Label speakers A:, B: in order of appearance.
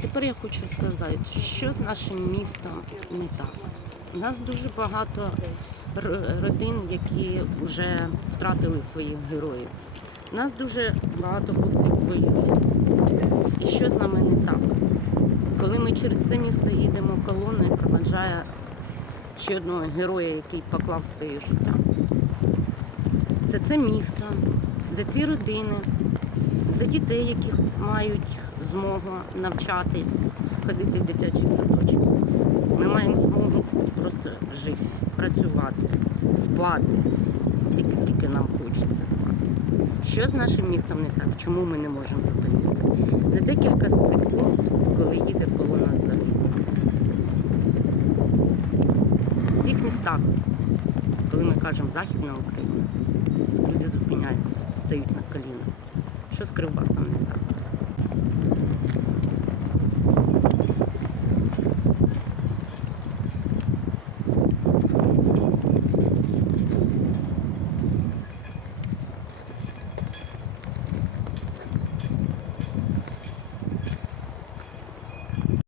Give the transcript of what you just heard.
A: Тепер я хочу сказати, що з нашим містом не так. У нас дуже багато родин, які вже втратили своїх героїв. У нас дуже багато хлопців воюють. І що з нами не так? Коли ми через це місто їдемо колоною, проведжає ще одного героя, який поклав своє життя. Це це місто, за ці родини, за дітей, які мають змогу навчатись, ходити в дитячий садочок. Ми маємо змогу просто жити, працювати, спати стільки, скільки нам хочеться спати. Що з нашим містом не так? Чому ми не можемо зупинитися? За декілька секунд, коли їде колона загиблих. В всіх містах, коли ми кажемо Західна Україна, люди зупиняються, стають на коліна. Що з Кривбасом не так?